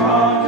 strong.